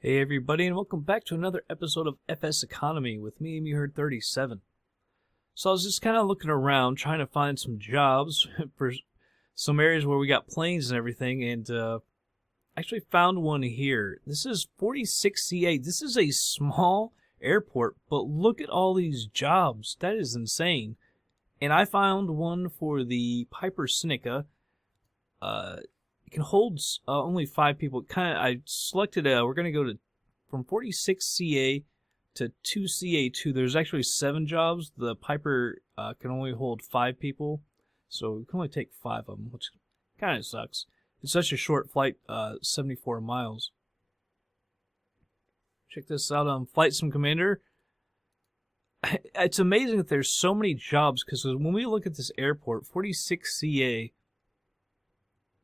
Hey everybody, and welcome back to another episode of FSEconomy with me, MHerd37. So I was just kind of looking around, trying to find some jobs for some areas where we got planes and everything, and actually found one here. This is 46CA. This is a small airport, but look at all these jobs. That is insane. And I found one for the Piper Seneca. It can hold only 5 people. I selected we're going to go to from 46CA to 2CA2. There's actually 7 jobs. The Piper can only hold 5 people, so we can only take 5 of them, which kind of sucks. It's such a short flight, 74 miles. Check this out on Flight Sim Commander. It's amazing that there's so many jobs, because when we look at this airport, 46CA,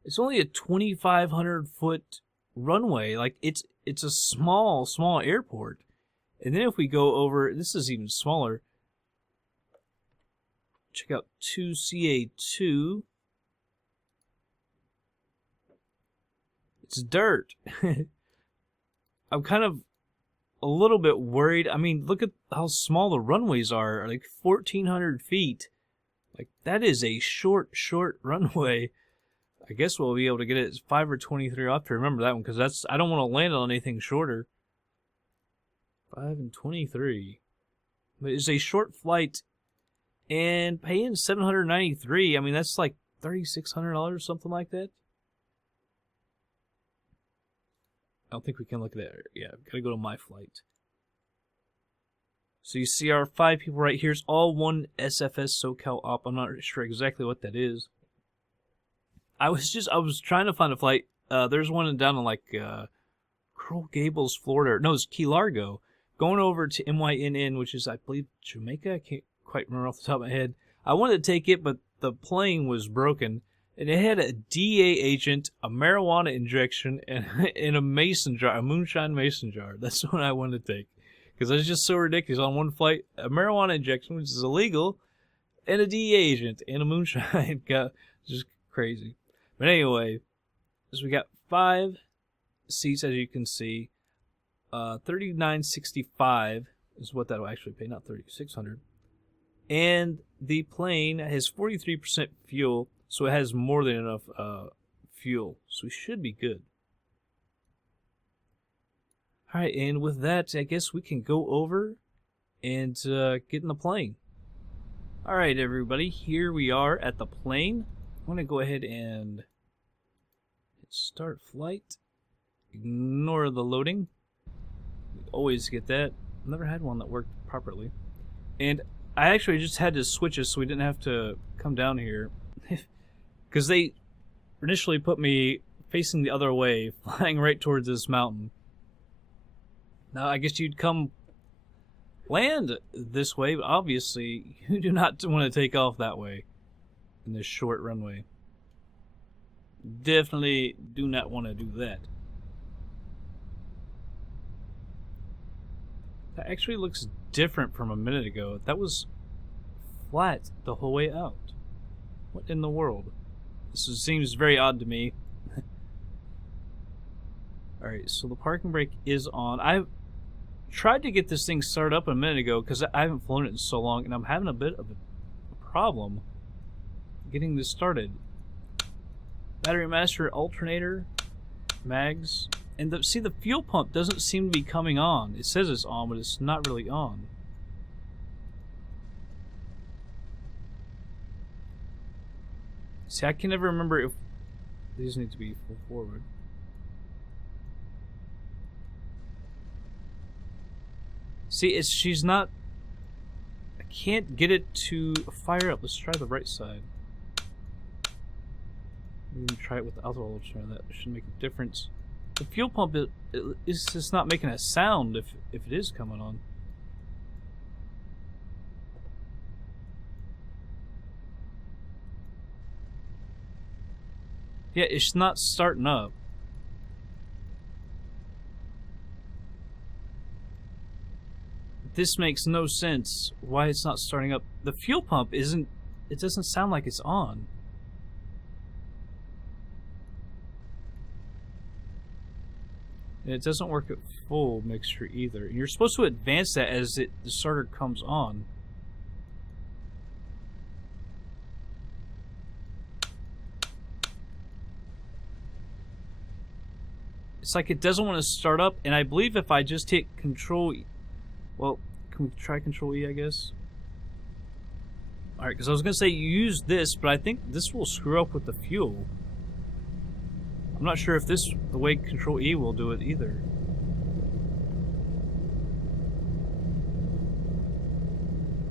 it's only a 2,500 foot runway. Like it's a small airport. And then if we go over, this is even smaller. Check out 2CA2. It's dirt. I'm kind of a little bit worried. I mean, look at how small the runways are. Like 1,400 feet. Like that is a short runway. I guess we'll be able to get it at 5 or 23. I'll have to remember that one, because I don't want to land on anything shorter. 5 and 23. But it's a short flight, and paying $793. I mean, that's like $3,600, something like that. I don't think we can look at that. Yeah, I've got to go to my flight. So you see our 5 people right here. It's all one SFS SoCal Op. I'm not sure exactly what that is. I was trying to find a flight. There's one down in like Coral Gables, Florida. No, it's Key Largo. Going over to MYNN, which is, I believe, Jamaica. I can't quite remember off the top of my head. I wanted to take it, but the plane was broken. And it had a DA agent, a marijuana injection, and a mason jar, a moonshine mason jar. That's what I wanted to take. Because it was just so ridiculous. On one flight, a marijuana injection, which is illegal, and a DA agent, and a moonshine. Just crazy. But anyway, so we got 5 seats, as you can see. $39.65 is what that'll actually pay, not $3,600. And the plane has 43% fuel, so it has more than enough fuel. So we should be good. All right, and with that, I guess we can go over and get in the plane. All right, everybody, here we are at the plane. I'm going to go ahead and hit start flight. Ignore the loading. We always get that. Never had one that worked properly. And I actually just had to switch it so we didn't have to come down here. Because they initially put me facing the other way, flying right towards this mountain. Now, I guess you'd come land this way, but obviously you do not want to take off that way. In this short runway. Definitely do not want to do that. That actually looks different from a minute ago. That was flat the whole way out. What in the world? This seems very odd to me. Alright, so the parking brake is on. I tried to get this thing started up a minute ago because I haven't flown it in so long, and I'm having a bit of a problem getting this started. Battery master, alternator, mags, and see, the fuel pump doesn't seem to be coming on. It says it's on, but it's not really on. See, I can never remember if these need to be full forward. See, she's not. I can't get it to fire up. Let's try the right side. We can try it with the other alternator. That should make a difference. The fuel pump is just not making a sound if it is coming on. Yeah, it's not starting up. This makes no sense. Why it's not starting up? The fuel pump isn't. It doesn't sound like it's on. And it doesn't work at full mixture either. And you're supposed to advance that as the starter comes on. It's like it doesn't want to start up, and I believe if I just hit Control E... Well, can we try Control E, I guess? Alright, because I was going to say you use this, but I think this will screw up with the fuel. I'm not sure if this, the way Control E will do it either.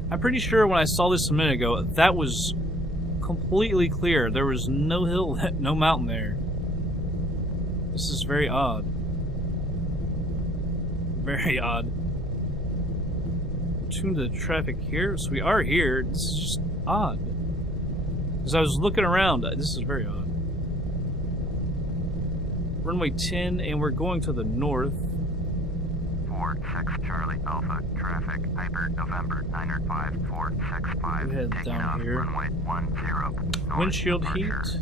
I'm pretty sure when I saw this a minute ago, that was completely clear. There was no hill, no mountain there. This is very odd. Very odd. Tune to the traffic here. So we are here. This is just odd. Because I was looking around. This is very odd. Runway 10, and we're going to the north. 46 Charlie Alpha, traffic, Hyper, November, 905-465. Go ahead down here. Runway 10. Windshield heat.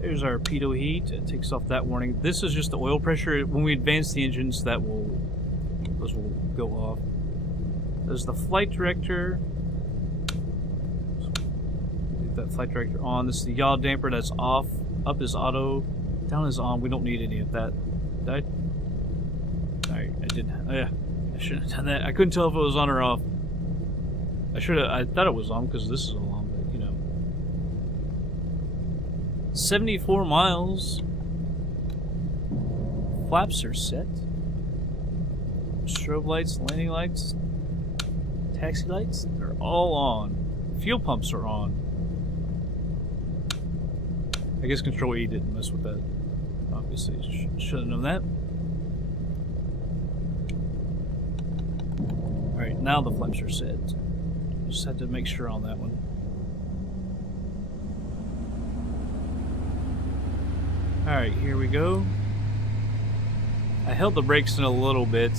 There's our pitot heat. It takes off that warning. This is just the oil pressure. When we advance the engines, those will go off. There's the flight director. Leave that flight director on. This is the yaw damper. That's off. Up is auto. Down is on. We don't need any of that. Did I did. Oh, yeah. I shouldn't have done that. I couldn't tell if it was on or off. I thought it was on because this is all on, but you know. 74 miles. Flaps are set. Strobe lights, landing lights, taxi lights, they're all on. Fuel pumps are on. I guess Control E didn't mess with that. Obviously, should have known that. Alright, now the flaps are set. Just had to make sure on that one. Alright, here we go. I held the brakes in a little bit.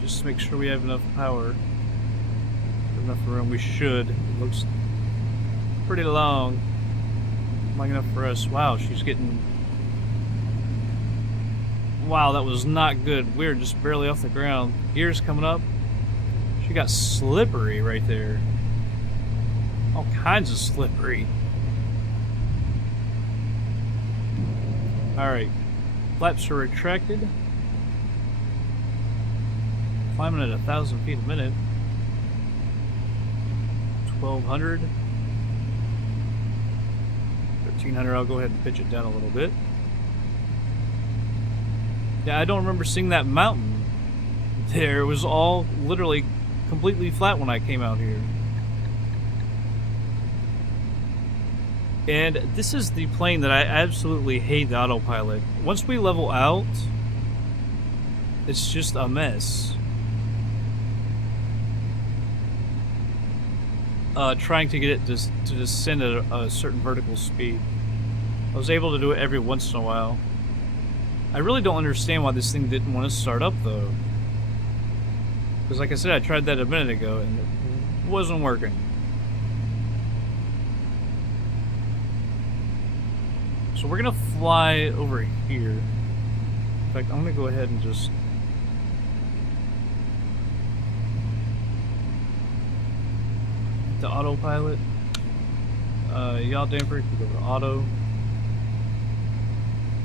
Just to make sure we have enough power. Enough room. We should. It looks pretty long. Long enough for us. Wow, she's getting... Wow, that was not good. We were just barely off the ground. Gears coming up. She got slippery right there. All kinds of slippery. Alright. Flaps are retracted. Climbing at 1,000 feet a minute. 1,200. 1,300. I'll go ahead and pitch it down a little bit. Yeah, I don't remember seeing that mountain there. It was all literally completely flat when I came out here. And this is the plane that I absolutely hate, the autopilot. Once we level out, it's just a mess. Trying to get it to descend at a certain vertical speed. I was able to do it every once in a while. I really don't understand why this thing didn't want to start up, though. Because like I said, I tried that a minute ago, and it wasn't working. So we're going to fly over here. In fact, I'm going to go ahead and just... the autopilot. Yaw damper, we go to auto.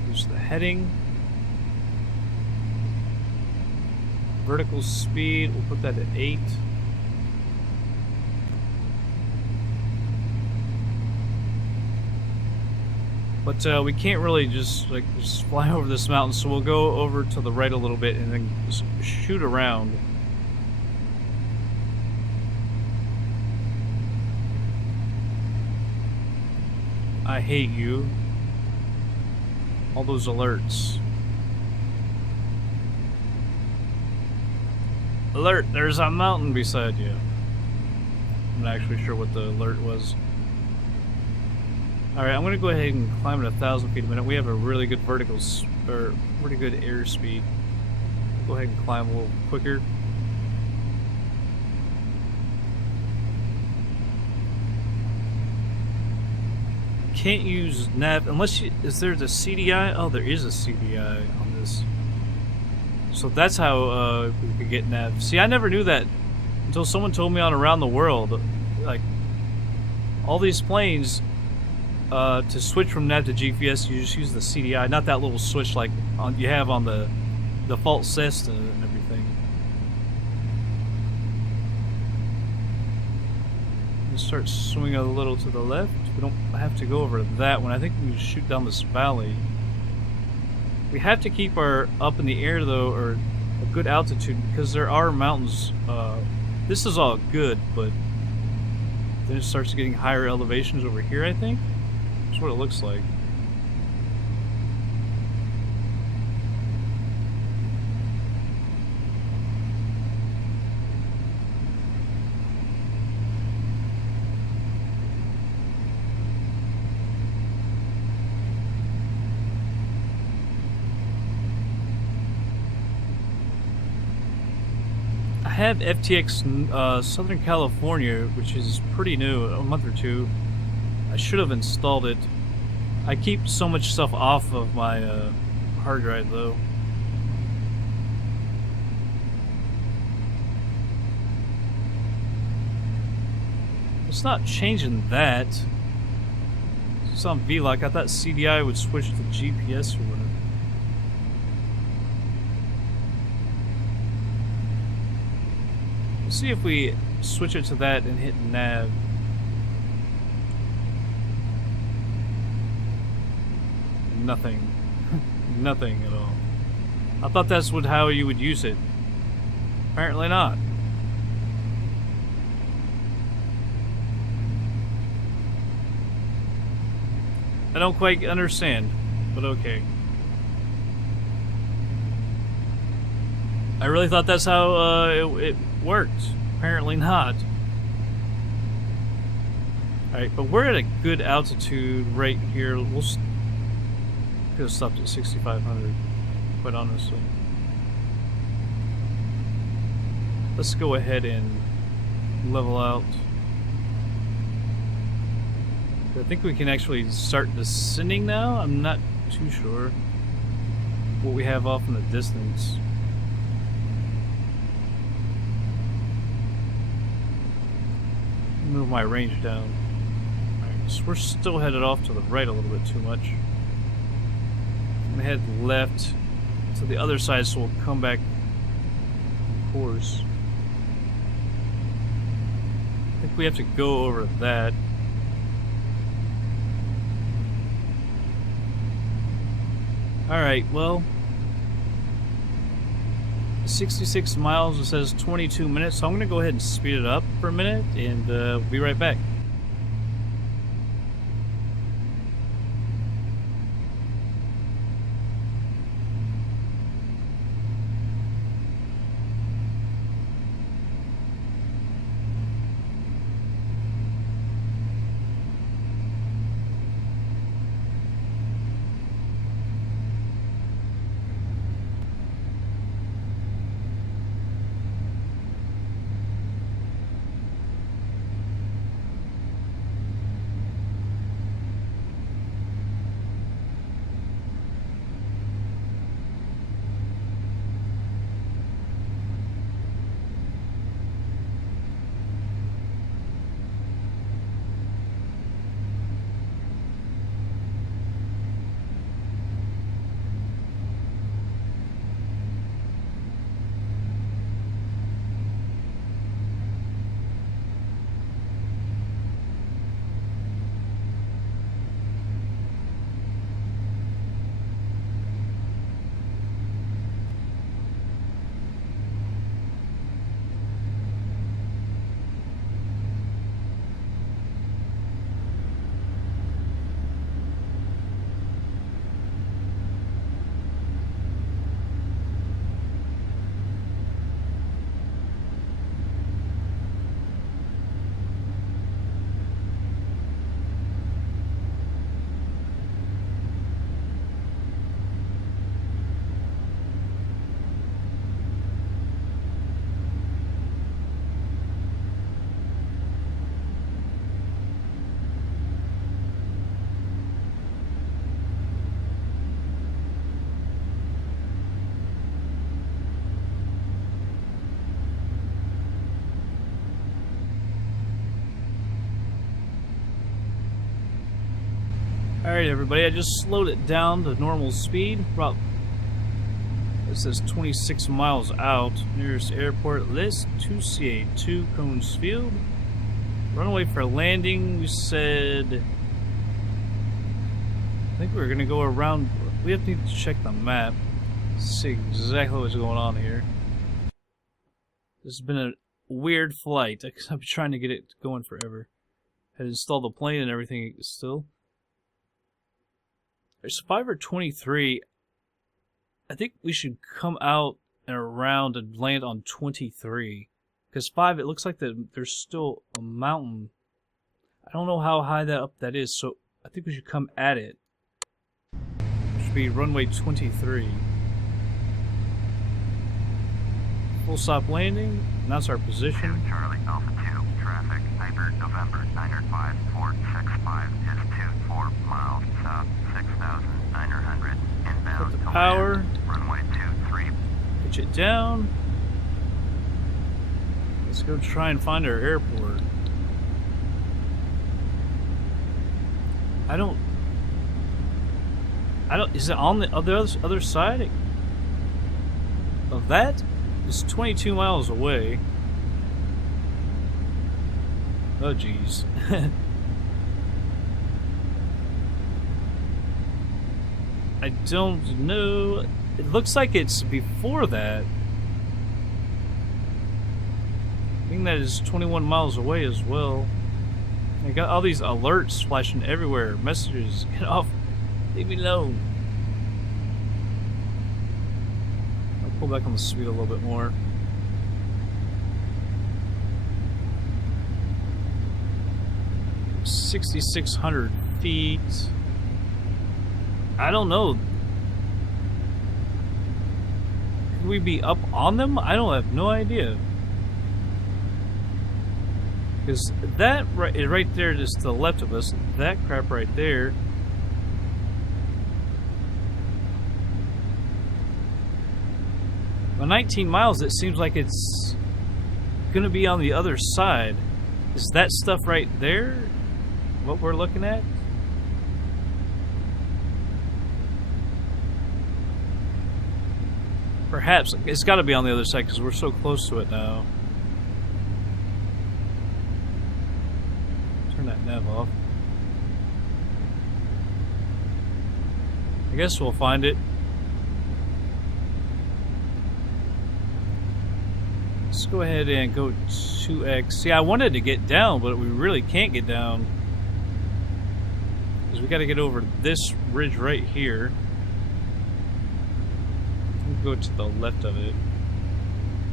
Use the heading. Vertical speed, we'll put that at 8. But we can't really just fly over this mountain, so we'll go over to the right a little bit and then just shoot around. I hate you. All those alerts. Alert, there's a mountain beside you. I'm not actually sure what the alert was. Alright, I'm going to go ahead and climb at 1,000 feet a minute. We have a really good vertical, or pretty good airspeed. Go ahead and climb a little quicker. can't use nav unless you... Is there the CDI? Oh, there is a CDI on this. So that's how we could get nav. See, I never knew that until someone told me on Around the World. Like, all these planes, to switch from nav to GPS, you just use the CDI, not that little switch like you have on the default Cessna and everything. Start swinging a little to the left. We don't have to go over that one. I think we shoot down this valley. We have to keep our up in the air though, or a good altitude, because there are mountains. This is all good, but then it starts getting higher elevations over here, I think. That's what it looks like. I have FTX Southern California, which is pretty new, a month or two. I should have installed it. I keep so much stuff off of my hard drive though. It's not changing that. It's on VLOC. I thought CDI would switch to GPS or whatever. See if we switch it to that and hit nav. Nothing. Nothing at all. I thought that's how you would use it. Apparently not. I don't quite understand, but okay. I really thought that's how it worked. Apparently not. Alright, but we're at a good altitude right here. We'll could have stopped at 6,500, quite honestly. Let's go ahead and level out. I think we can actually start descending now. I'm not too sure what we have off in the distance. Move my range down. Alright, so we're still headed off to the right a little bit too much. I'm gonna head left to the other side so we'll come back on course. I think we have to go over that. Alright, well, 66 miles, it says 22 minutes, so I'm going to go ahead and speed it up for a minute, and we'll be right back. Alright, everybody, I just slowed it down to normal speed. About, it says 26 miles out. Nearest airport, Les Tussier, 2 Cones Field. Runway for landing, we said... I think we were going to go around... We have to check the map. See exactly what's going on here. This has been a weird flight. I've been trying to get it going forever. Had installed the plane and everything still. There's 5 or 23. I think we should come out and around and land on 23. Because 5, it looks like there's still a mountain. I don't know how high that is, so I think we should come at it. It should be runway 23. Full stop landing. And that's our position. 2 Charlie Alpha 2, traffic, Hyper November 905-465 is 24 miles south, 6,900 inbound. Put the power. Runway 23. Pitch it down. Let's go try and find our airport. I don't. Is it on the other side of that? It's 22 miles away. Oh, jeez. I don't know. It looks like it's before that. I think that is 21 miles away as well. I got all these alerts flashing everywhere. Messages. Get off. Leave me alone. I'll pull back on the speed a little bit more. $6,600 feet. I don't know. Could we be up on them? I don't have no idea. Because that right there, just to the left of us, that crap right there. Well, 19 miles, it seems like it's gonna be on the other side. Is that stuff right there what we're looking at? Perhaps. It's got to be on the other side because we're so close to it now. Turn that nav off. I guess we'll find it. Let's go ahead and go 2x. See, I wanted to get down, but we really can't get down. Because we got to get over this ridge right here. We'll go to the left of it.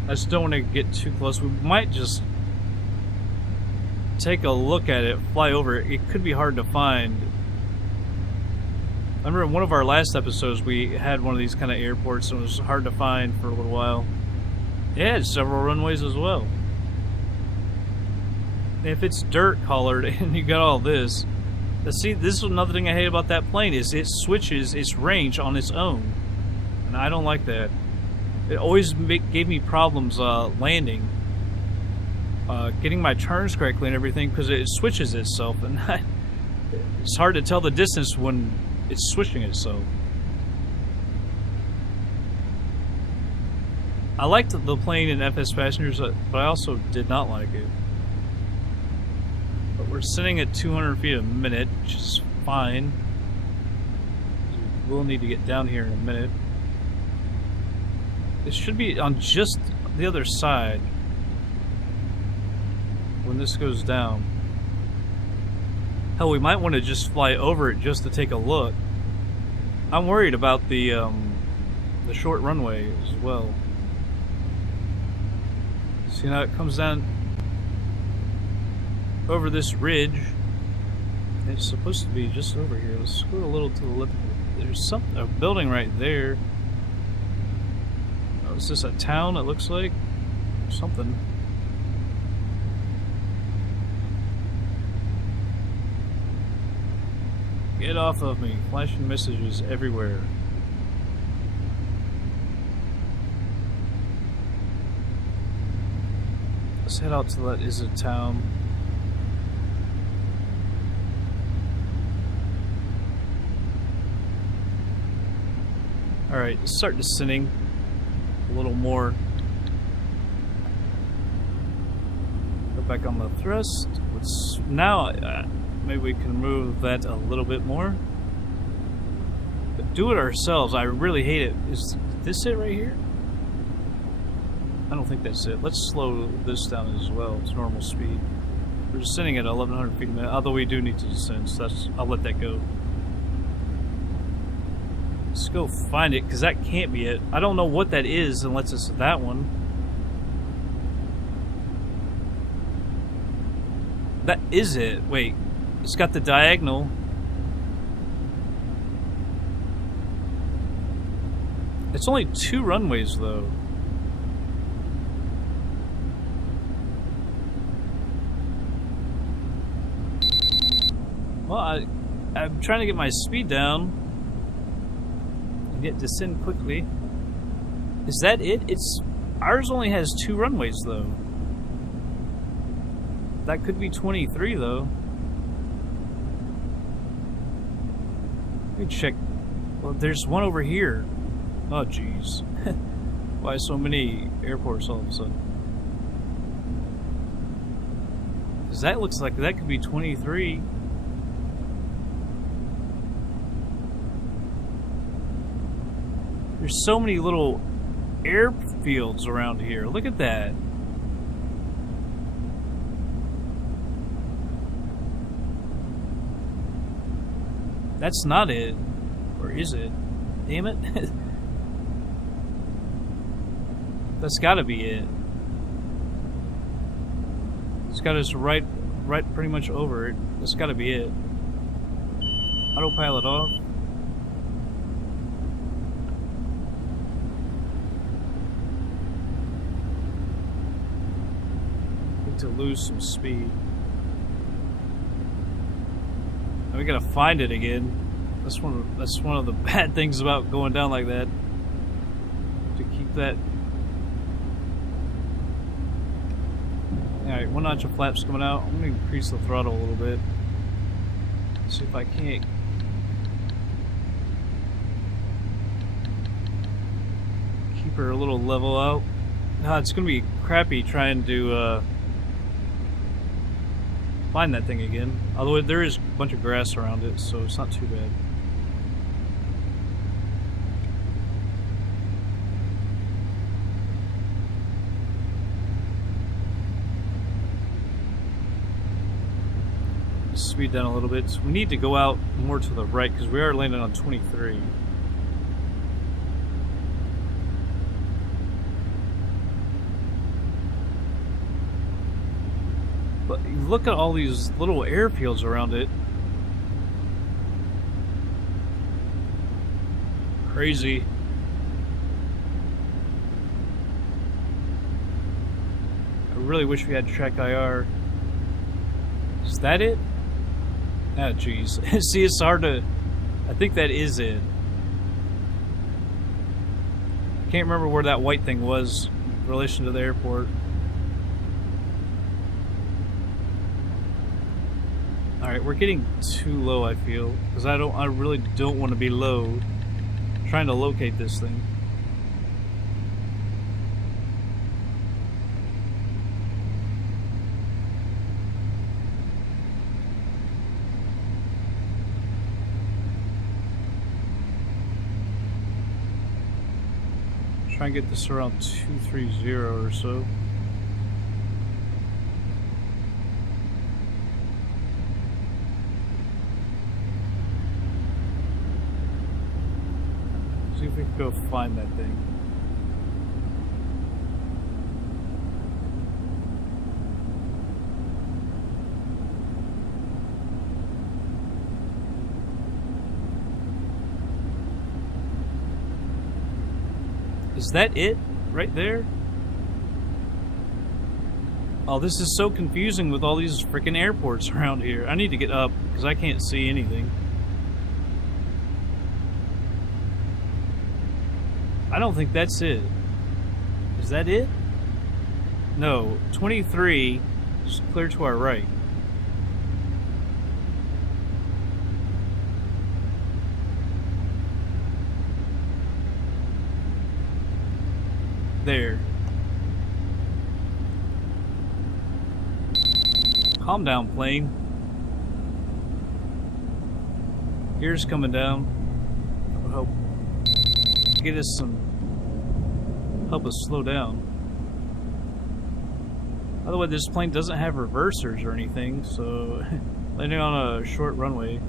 I just don't want to get too close. We might just take a look at it, fly over it. It could be hard to find. I remember in one of our last episodes we had one of these kind of airports and it was hard to find for a little while. It had several runways as well. If it's dirt colored and you got all this, see, this is another thing I hate about that plane is it switches its range on its own, and I don't like that. It always gave me problems landing, getting my turns correctly and everything because it switches itself, and it's hard to tell the distance when it's switching itself. I liked the plane in FS Passengers, but I also did not like it. But we're sitting at 200 feet a minute, which is fine. We'll need to get down here in a minute. It should be on just the other side when this goes down. Hell, we might want to just fly over it just to take a look. I'm worried about the short runway as well. See how it comes down over this ridge. It's supposed to be just over here. Let's go a little to the left. There's a building right there. Oh, is this a town? It looks like something. Get off of me! Flashing messages everywhere. Let's head out to that is a town. Alright, let's start descending a little more. Go back on the thrust. Let's now maybe we can move that a little bit more. But do it ourselves. I really hate it. Is this it right here? I don't think that's it. Let's slow this down as well to normal speed. We're descending at 1,100 feet a minute, although we do need to descend, so I'll let that go. Let's go find it, because that can't be it. I don't know what that is unless it's that one. That is it. Wait, it's got the diagonal. It's only 2 runways, though. Well, I'm trying to get my speed down and yet descend quickly. Is that it? Ours only has 2 runways, though. That could be 23, though. Let me check. Well, there's one over here. Oh, jeez. Why so many airports all of a sudden? Because that looks like that could be 23. There's so many little airfields around here. Look at that. That's not it. Or is it? Damn it. That's gotta be it. It's got us right pretty much over it. That's gotta be it. Autopilot off. To lose some speed. And we gotta find it again. That's one of the bad things about going down like that. To keep that. Alright, 1 notch of flaps coming out. I'm gonna increase the throttle a little bit. See if I can't keep her a little level out. No, it's gonna be crappy trying to find that thing again. Although there is a bunch of grass around it, so it's not too bad. Speed down a little bit. So we need to go out more to the right because we are landing on 23. But look at all these little airfields around it. Crazy. I really wish we had track IR. Is that it? Ah, jeez. See, it's hard to... I think that is it. I can't remember where that white thing was in relation to the airport. Alright, we're getting too low, I feel. Because I really don't want to be low. I'm trying to locate this thing. Try and get this around 230 or so. See if we can go find that thing. Is that it? Right there? Oh, this is so confusing with all these freaking airports around here. I need to get up because I can't see anything. I don't think that's it. Is that it? No, 23 is clear to our right. there. Calm down, plane. Gears coming down. That would help get us some. Help us slow down. By the way, this plane doesn't have reversers or anything, so landing on a short runway.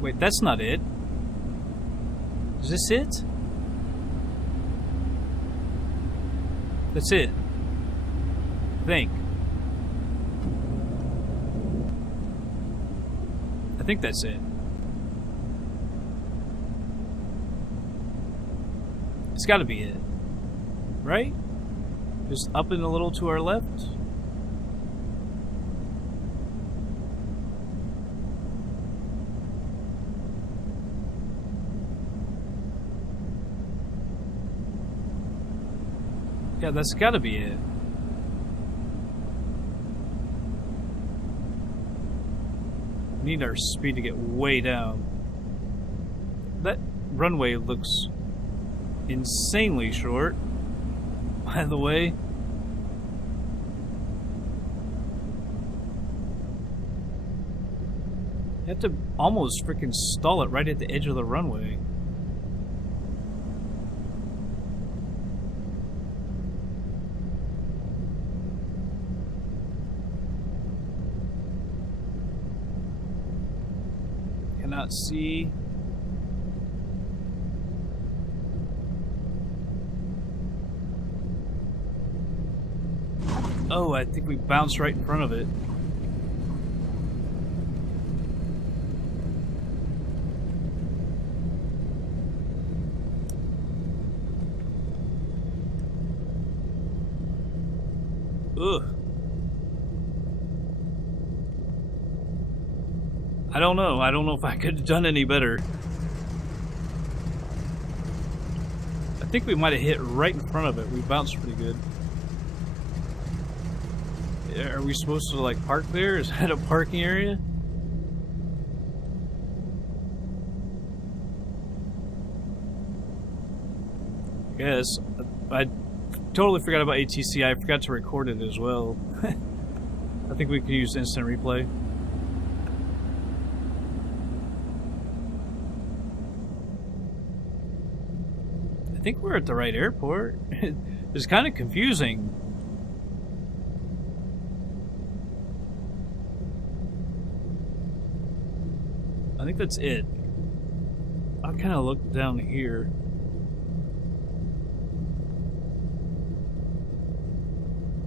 Wait, that's not it. Is this it? That's it. I think. I think that's it. It's gotta be it. Right? Just up and a little to our left. Yeah, that's gotta be it. We need our speed to get way down. That runway looks insanely short, by the way. You have to almost freaking stall it right at the edge of the runway. Cannot see. Oh, I think we bounced right in front of it. Ugh. I don't know. I don't know if I could have done any better. I think we might have hit right in front of it. We bounced pretty good. Are we supposed to, like, park there? Is that a parking area? I guess. I totally forgot about ATC. I forgot to record it as well. I think we could use instant replay. I think we're at the right airport. It's kind of confusing. I think that's it. I'll kind of look down here.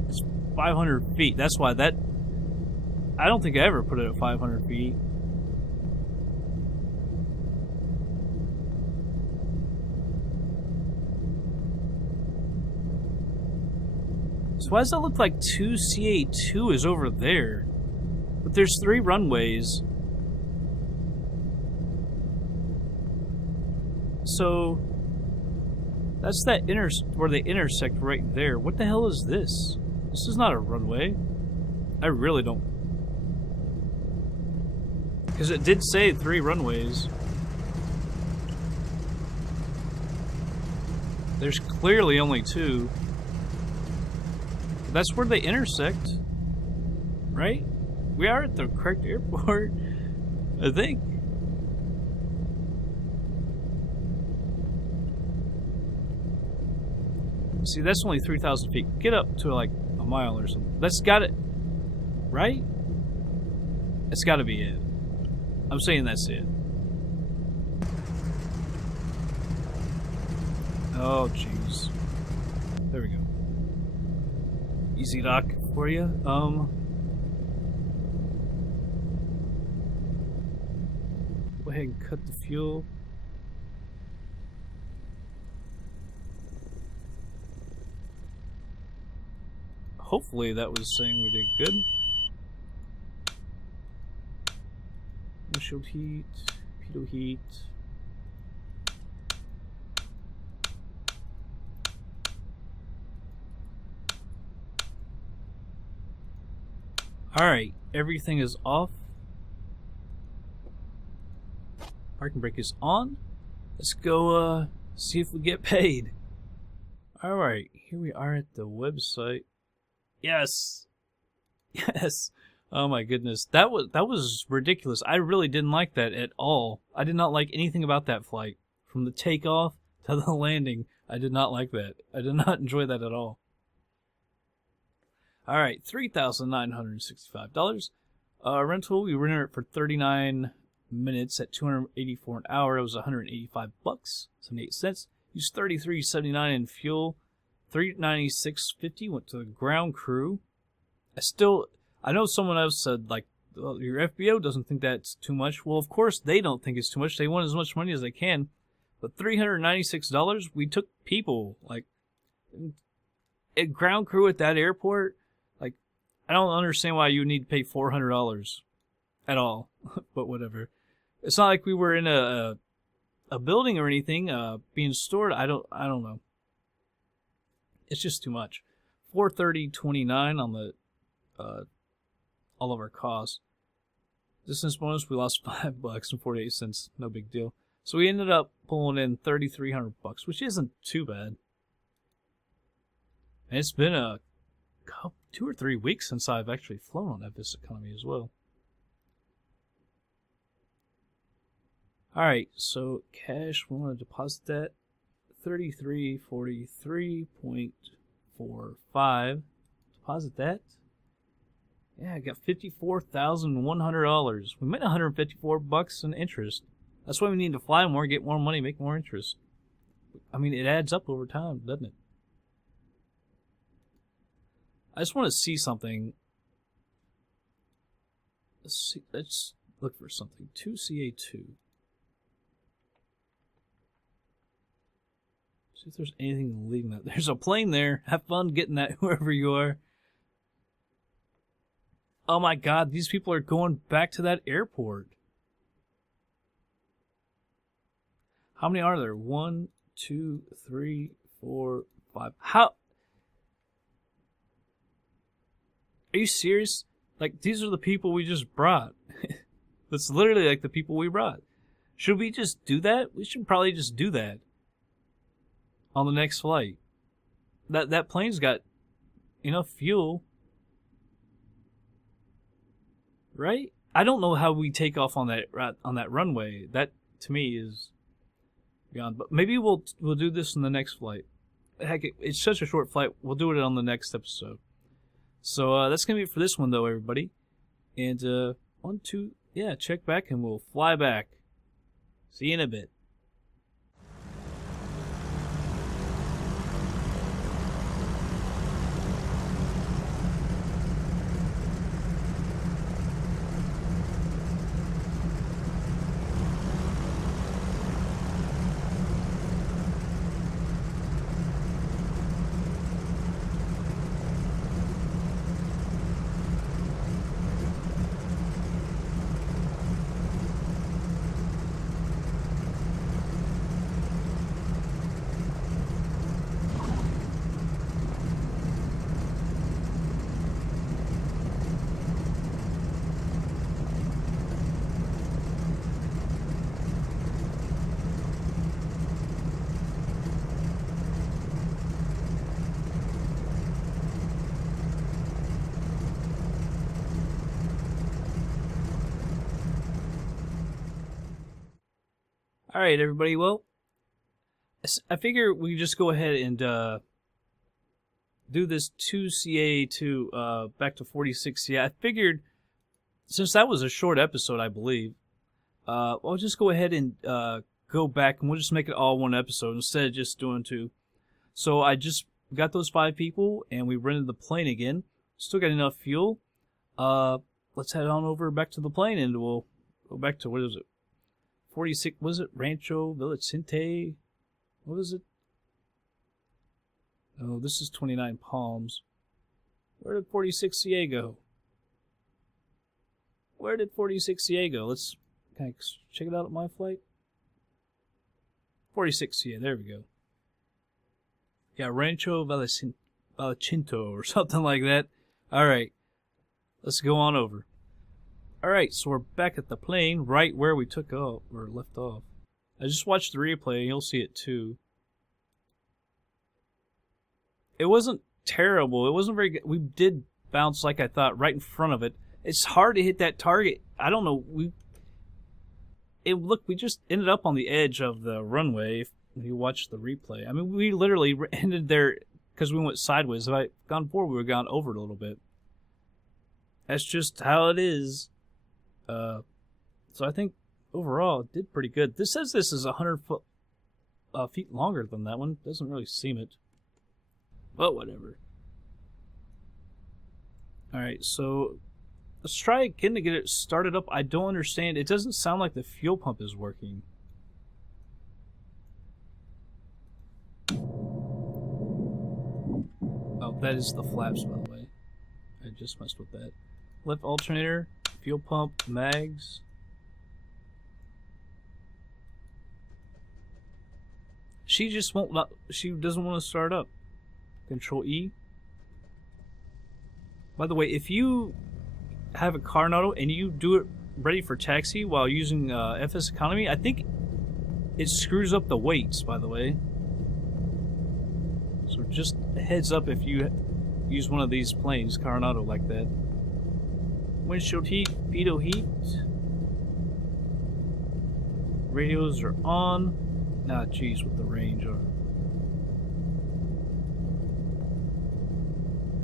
It's 500 feet. That's why that... I don't think I ever put it at 500 feet. So why does it look like 2CA2 is over there? But there's 3 runways. So that's that where they intersect right there. What the hell is this? This is not a runway. I really don't. Because it did say 3 runways. There's clearly only 2. That's where they intersect. Right? We are at the correct airport, I think. See, that's only 3,000 feet. Get up to like a mile or something. That's got it. Right? It's got to be it. I'm saying that's it. Oh, jeez. There we go. EZDok for you. Go ahead and cut the fuel. Hopefully that was saying we did good. Windshield heat, pitot heat. Alright, everything is off. Parking brake is on. Let's go see if we get paid. Alright, here we are at the website. Yes! Yes! Oh my goodness. That was ridiculous. I really didn't like that at all. I did not like anything about that flight. From the takeoff to the landing, I did not like that. I did not enjoy that at all. Alright, $3,965. Rental, we rented it for 39 minutes at $284 an hour. It was $185, 78 cents. Used $33.79 in fuel. $396.50 went to the ground crew. I know someone else said, like, well, your FBO doesn't think that's too much. Well, of course they don't think it's too much. They want as much money as they can. But $396, we took people. Like, a ground crew at that airport, like, I don't understand why you would need to pay $400 at all. But whatever. It's not like we were in a building or anything being stored. I don't know. It's just too much. $430.29 on the all of our costs. Distance bonus, we lost $5 and 48 cents. No big deal. So we ended up pulling in $3,300, which isn't too bad. And it's been 2 or 3 weeks since I've actually flown on FSEconomy as well. Alright, so cash, we want to deposit that. $3343.45. Deposit that. Yeah, I got $54,100. We made $154 in interest. That's why we need to fly more, get more money, make more interest. I mean, it adds up over time, doesn't it? I just want to see something. Let's look for something. 2CA2. See if there's anything leaving that. There's a plane there. Have fun getting that, whoever you are. Oh my god, these people are going back to that airport. How many are there? 1, 2, 3, 4, 5. How? Are you serious? Like, these are the people we just brought. That's literally like the people we brought. Should we just do that? We should probably just do that on the next flight. That plane's got enough fuel. Right? I don't know how we take off on that runway. That to me is beyond. But maybe we'll do this in the next flight. Heck, it's such a short flight. We'll do it on the next episode. So that's gonna be it for this one, though, everybody. And 1, 2, yeah, check back, and we'll fly back. See you in a bit. Alright, everybody, well, I figure we just go ahead and do this 2CA2 back to 46CA. I figured, since that was a short episode, I believe, I'll just go ahead and go back, and we'll just make it all one episode instead of just doing 2. So I just got those 5 people, and we rented the plane again. Still got enough fuel. Let's head on over back to the plane, and we'll go back to, what is it? 46, was it Rancho, Vallecito? What is it? Oh, this is 29 Palms. Where did 46CA go? Where did 46CA go? Let's kind of check it out at my flight. 46CA, there we go. Yeah, Rancho Vallecito or something like that. Alright, let's go on over. Alright, so we're back at the plane, right where we took off, or left off. I just watched the replay, and you'll see it too. It wasn't terrible, it wasn't very good. We did bounce like I thought, right in front of it. It's hard to hit that target. I don't know, we just ended up on the edge of the runway, if you watch the replay. I mean, we literally ended there because we went sideways. If I had gone forward, we would have gone over it a little bit. That's just how it is. So I think overall it did pretty good. This says this is 100 feet longer than that one. Doesn't really seem it. But whatever. Alright, so let's try again to get it started up. I don't understand. It doesn't sound like the fuel pump is working. Oh, that is the flaps, by the way. I just messed with that. Left alternator, fuel pump, mags. She just won't. She doesn't want to start up. Control E. By the way, if you have a Carenado and you do it ready for taxi while using FSEconomy, I think it screws up the weights. By the way, so just a heads up if you use one of these planes, Carenado, like that. Windshield heat, pitot heat. Radios are on. Ah, geez, with the range are.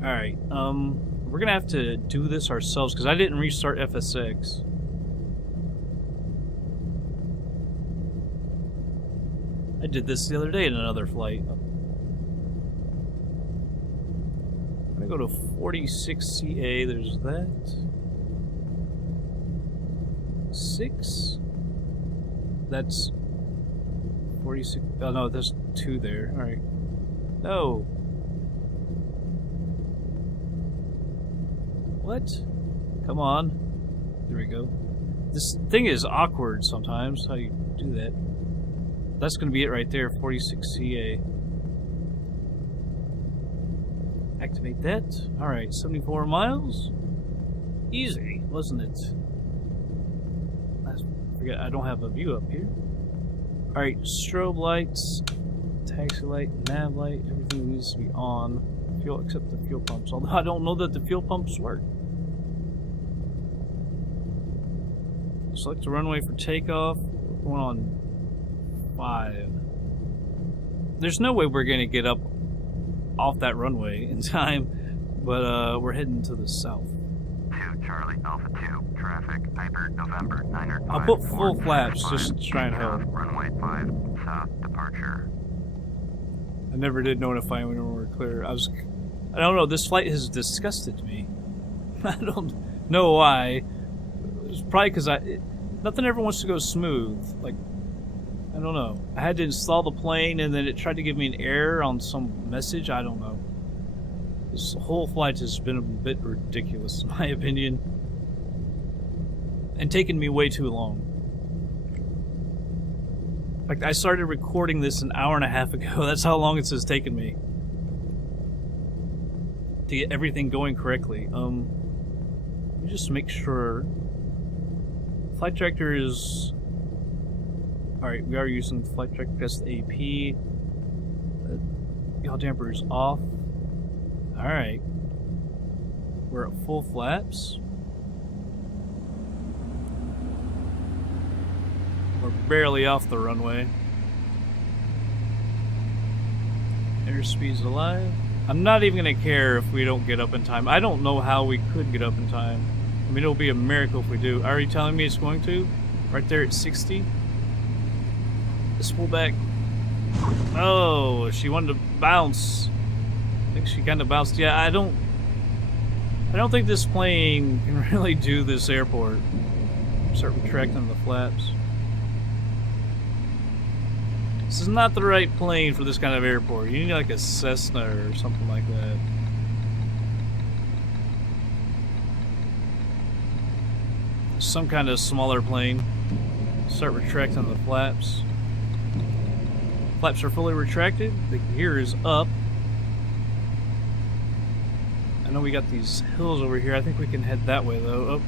Alright, we're gonna have to do this ourselves because I didn't restart FSX. I did this the other day in another flight. I'm gonna go to 46CA, there's that. 6. That's 46. Oh no, there's 2 there. Alright. No. What? Come on. There we go. This thing is awkward sometimes, how you do that. That's gonna be it right there, 46CA. Activate that. Alright, 74 miles. Easy, wasn't it? Forget, I don't have a view up here. Alright, strobe lights, taxi light, nav light, everything needs to be on. Fuel, except the fuel pumps. Although I don't know that the fuel pumps work. Select the runway for takeoff. We're going on 5. There's no way we're going to get up off that runway in time, but we're heading to the south. 2 Charlie Alpha 2 traffic Piper November 9 I'll put full flaps just to try and help. Runway 5 south departure. I never did notify when we were clear. I don't know, this flight has disgusted me. I don't know why. It's probably because nothing ever wants to go smooth. Like, I don't know. I had to install the plane and then it tried to give me an error on some message. I don't know. This whole flight has been a bit ridiculous, in my opinion. And taken me way too long. Like, I started recording this an hour and a half ago. That's how long it's taken me to get everything going correctly. Let me just make sure. Flight director is... Alright, we are using flight director. That's the AP. Yaw damper is off. Alright. We're at full flaps. We're barely off the runway. Airspeed's alive. I'm not even going to care if we don't get up in time. I don't know how we could get up in time. I mean, it'll be a miracle if we do. Are you telling me it's going to? Right there at 60? Let's pull back. Oh, she wanted to bounce. I think she kind of bounced. Yeah, I don't think this plane can really do this airport. Start retracting the flaps. This is not the right plane for this kind of airport. You need like a Cessna or something like that. Some kind of smaller plane. Start retracting the flaps. Flaps are fully retracted. The gear is up. I know we got these hills over here. I think we can head that way though.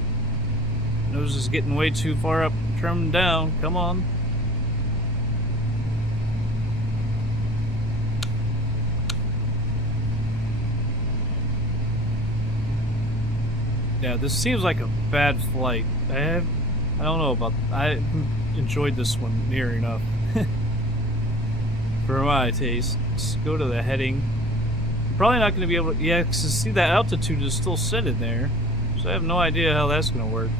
Oh. Nose is getting way too far up. Trim down. Come on. Yeah, this seems like a bad flight. I don't know about... I enjoyed this one near enough. For my taste. Let's go to the heading. I'm probably not going to be able to... Yeah, because see that altitude is still set in there. So I have no idea how that's going to work.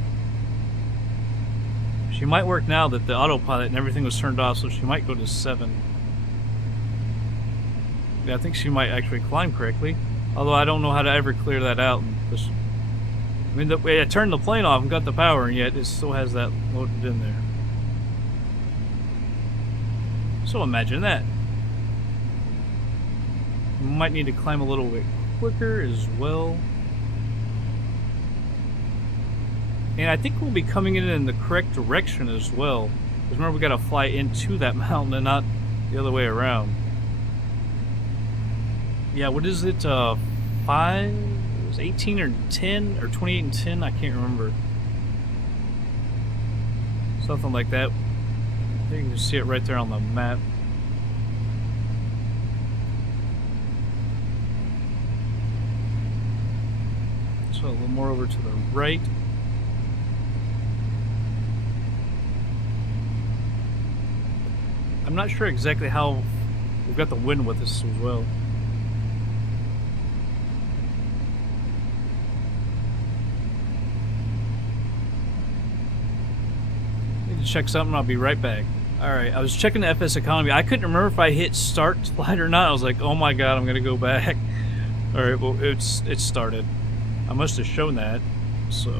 She might work now that the autopilot and everything was turned off, so she might go to 7. Yeah, I think she might actually climb correctly. Although I don't know how to ever clear that out. I mean, I turned the plane off and got the power, and yet it still has that loaded in there. So imagine that. We might need to climb a little bit quicker as well. And I think we'll be coming in the correct direction as well. Because remember, we got to fly into that mountain and not the other way around. Yeah, what is it? 5? It was 18 or 10 or 28 and 10. I can't remember. Something like that. You can just see it right there on the map. So a little more over to the right. I'm not sure exactly how we've got the wind with us as well. Need to check something. I'll be right back. Alright, I was checking the FSEconomy. I couldn't remember if I hit start flight or not. I was like, oh my god, I'm gonna go back. Alright, well, it started. I must have shown that, so...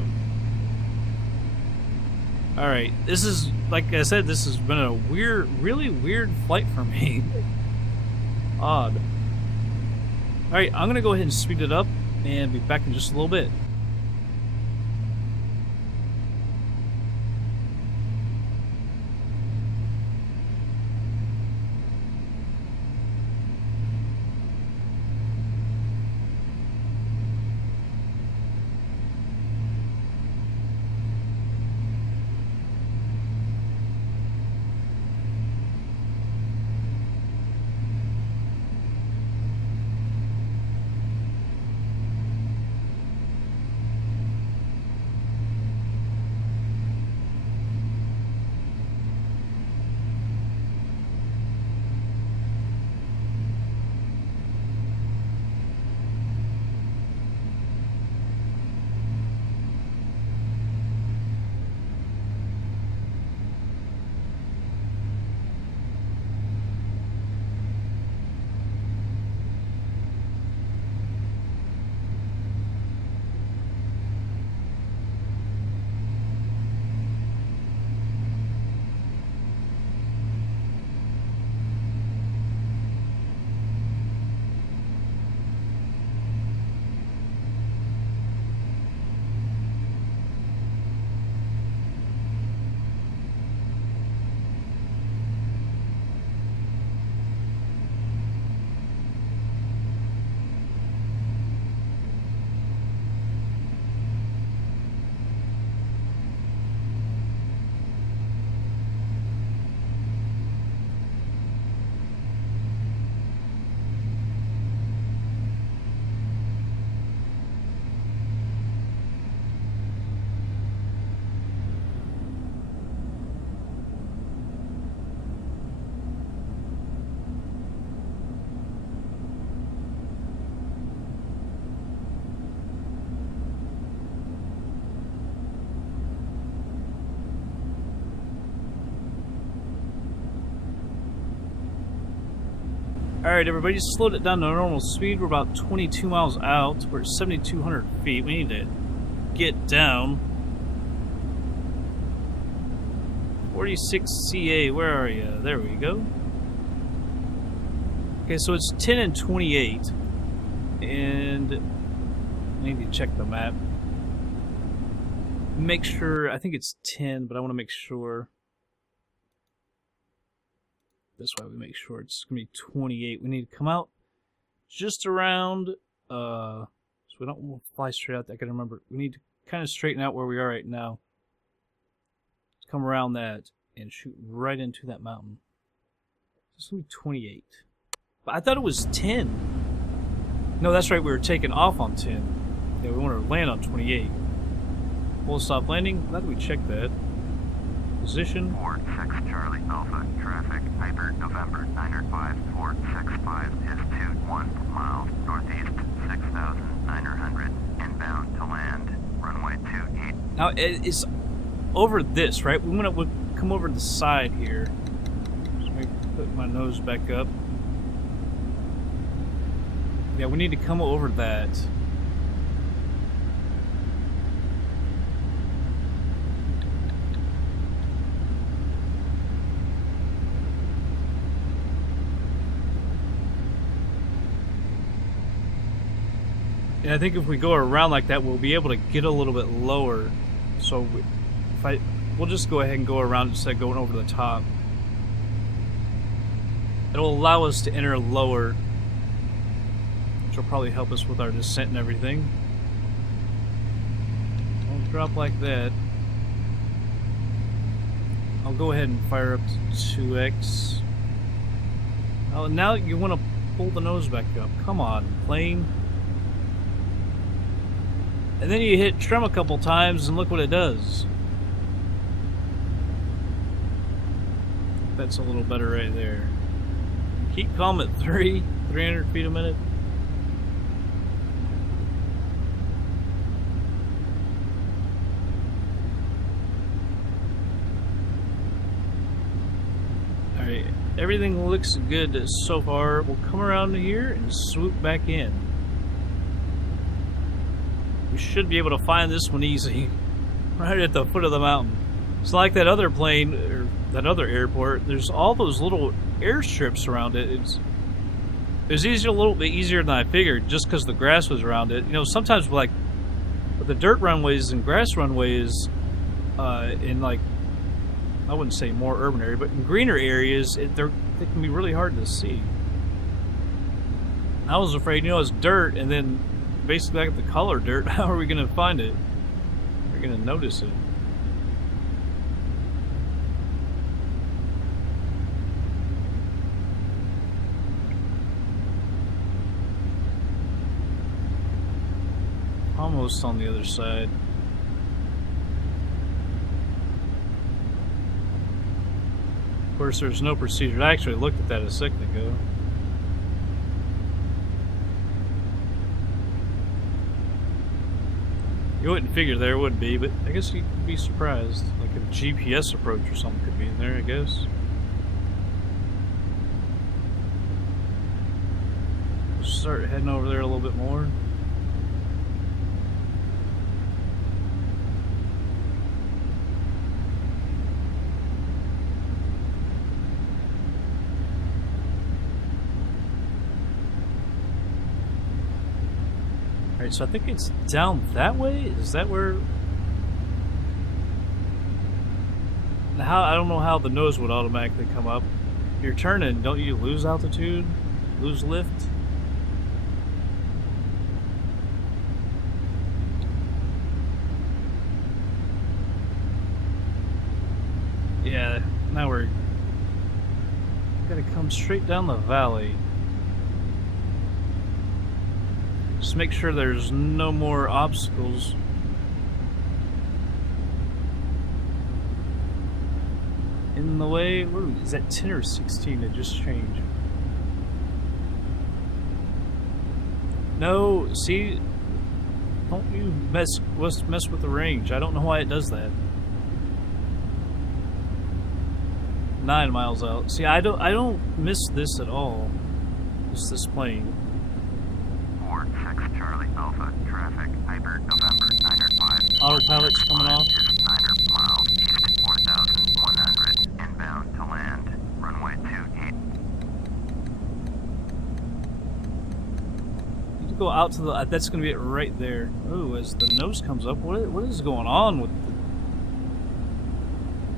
Alright, this is, like I said, this has been a weird, really weird flight for me. Odd. Alright, I'm gonna go ahead and speed it up and be back in just a little bit. Alright everybody, just slowed it down to normal speed. We're about 22 miles out. We're at 7,200 feet. We need to get down. 46 CA, where are you? There we go. Okay, so it's 10 and 28. And I need to check the map. Make sure, I think it's 10, but I want to make sure. That's why we make sure it's going to be 28. We need to come out just around, so we don't want to fly straight out. I can remember. We need to kind of straighten out where we are right now. come around that and shoot right into that mountain. It's going to be 28. But I thought it was 10. No, that's right. We were taking off on 10. Yeah, we want to land on 28. Full stop landing. Glad we checked that. Position. 46 Charlie Alpha. Traffic. Hyper November 905-465 is 21 miles northeast. 6,900 inbound to land. Runway 28. Now, it's over this, right? We want to come over the side here. So let me put my nose back up. Yeah, we need to come over that. And I think if we go around like that, we'll be able to get a little bit lower. So we'll just go ahead and go around instead of going over the top. It'll allow us to enter lower, which will probably help us with our descent and everything. I'll drop like that. I'll go ahead and fire up to 2x. Oh, now you want to pull the nose back up. Come on, plane. And then you hit trim a couple times and look what it does. That's a little better right there. Keep calm at 300 feet a minute. Alright, everything looks good so far. We'll come around here and swoop back in. We should be able to find this one easy. Right at the foot of the mountain. It's like that other plane, or that other airport. There's all those little airstrips around it. It was easier, a little bit easier than I figured, just because the grass was around it. You know, sometimes with the dirt runways and grass runways, in like, I wouldn't say more urban area, but in greener areas, they can be really hard to see. I was afraid, you know, it's dirt, and then basically like the color dirt. How are we going to find it? We're going to notice it. Almost on the other side. Of course, there's no procedure. I actually looked at that a second ago. You wouldn't figure there would be, but I guess you'd be surprised. Like a GPS approach or something could be in there, I guess. We'll start heading over there a little bit more. Alright, so I think it's down that way? Is that where... I don't know how the nose would automatically come up. If you're turning, don't you lose altitude? Lose lift? Yeah, now we're... gotta come straight down the valley. Just make sure there's no more obstacles. In the way. What is that, 10 or 16? It just changed. No, see, don't you mess with the range. I don't know why it does that. 9 miles out. See, I don't miss this at all. Just this plane. 46 Charlie Alpha. Traffic. Hyper November 905. Autopilot's coming off. Is 9 miles east. 4,100 inbound to land. Runway 28. Need to go out to the. That's going to be it right there. Oh, as the nose comes up, what is going on with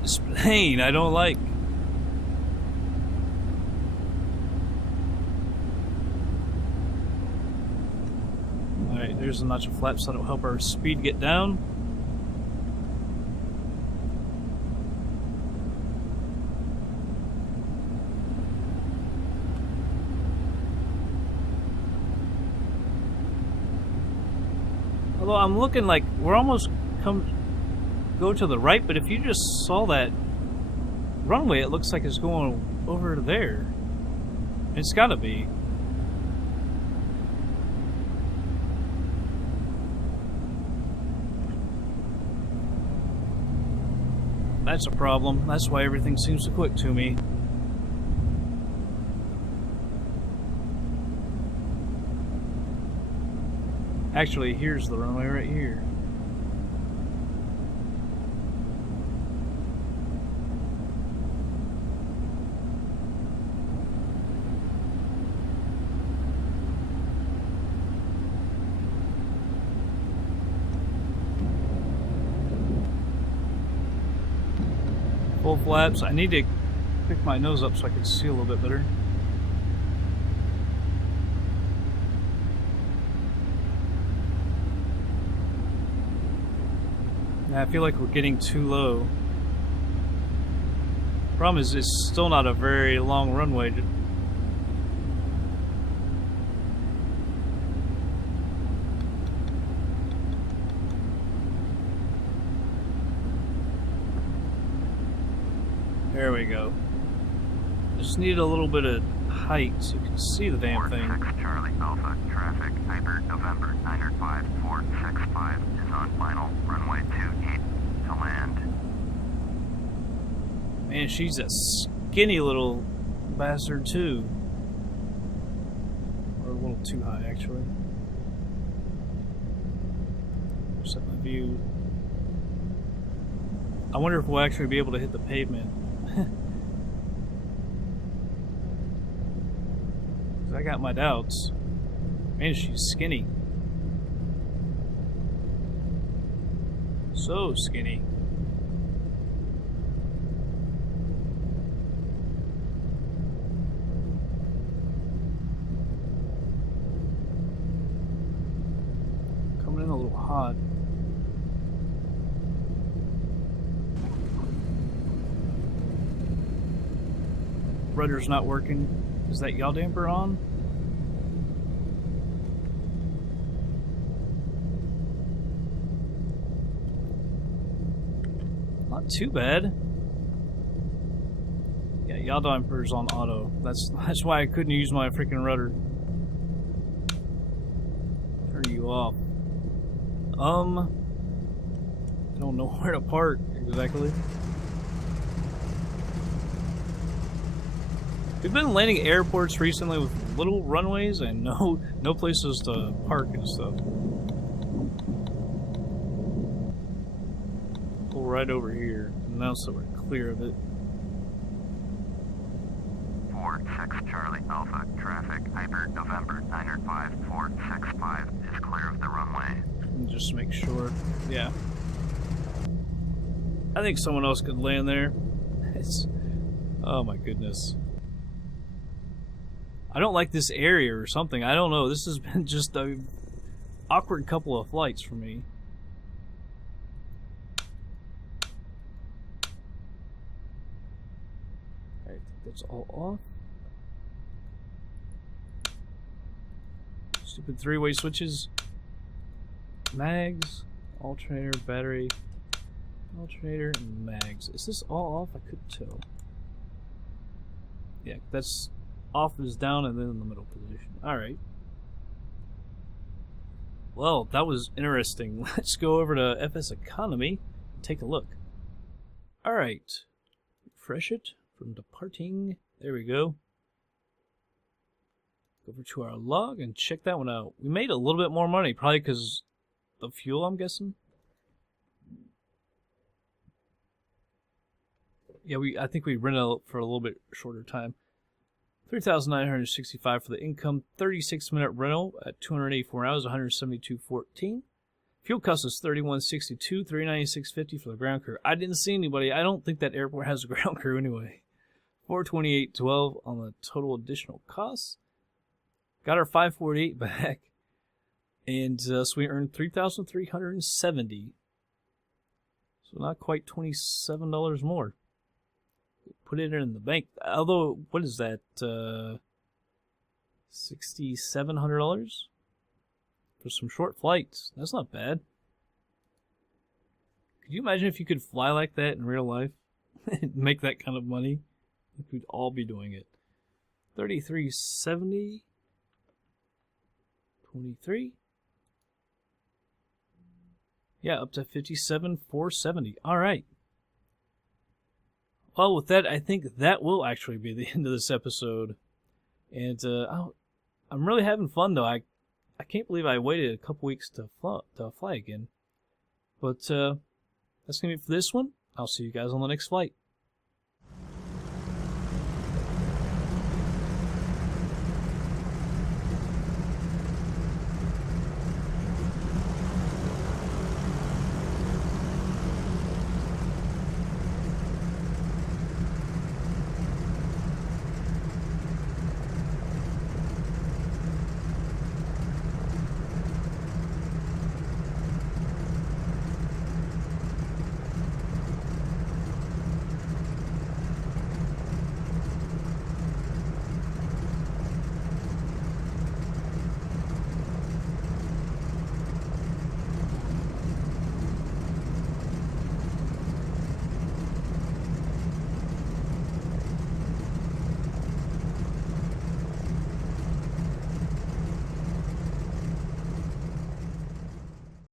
this plane? I don't like. Alright, there's a notch of flaps that'll help our speed get down. Although I'm looking like we're almost go to the right, but if you just saw that runway, it looks like it's going over to there. It's gotta be. That's a problem. That's why everything seems to click to me. Actually, here's the runway right here. Full flaps. I need to pick my nose up so I can see a little bit better. Yeah, I feel like we're getting too low. Problem is, it's still not a very long runway. There we go. Just need a little bit of height so you can see the damn thing. 46 Charlie Alpha traffic, Piper November 95465 is on final runway 28 to land. Man, she's a skinny little bastard too. Or a little too high, actually. Set my view. I wonder if we'll actually be able to hit the pavement. I got my doubts. Man, she's skinny. So skinny. Coming in a little hot. Rudder's not working. Is that yaw damper on? Not too bad. Yeah, yaw damper's on auto. That's why I couldn't use my freaking rudder. Turn you off. I don't know where to park exactly. We've been landing at airports recently with little runways and no places to park and stuff. Pull right over here. Now so we're clear of it. 46 Charlie Alpha traffic, Piper November 95465 is clear of the runway. And just make sure. Yeah. I think someone else could land there. Oh my goodness. I don't like this area or something. I don't know. This has been just a awkward couple of flights for me. I think that's all off. Stupid three-way switches. Mags, alternator, battery, alternator, and mags. Is this all off? I couldn't tell. Yeah, that's... Off is down and then in the middle position. Alright. Well, that was interesting. Let's go over to FSEconomy and take a look. Alright. Refresh it from departing. There we go. Go over to our log and check that one out. We made a little bit more money, probably because the fuel, I'm guessing. Yeah, I think we rented it for a little bit shorter time. $3,965 for the income, 36-minute rental at 284 hours, $172.14. Fuel cost us $31.62, $396.50 for the ground crew. I didn't see anybody. I don't think that airport has a ground crew anyway. $428.12 on the total additional costs. Got our $548 back, and so we earned $3,370. So not quite $27 more. Put it in the bank. Although, what is that? $6,700? for some short flights. That's not bad. Could you imagine if you could fly like that in real life? And make that kind of money? I think we'd all be doing it. 3370. 23. Yeah, up to 57,470. All right. Well, with that, I think that will actually be the end of this episode. And I'm really having fun, though. I can't believe I waited a couple weeks to fly again. But that's going to be it for this one. I'll see you guys on the next flight.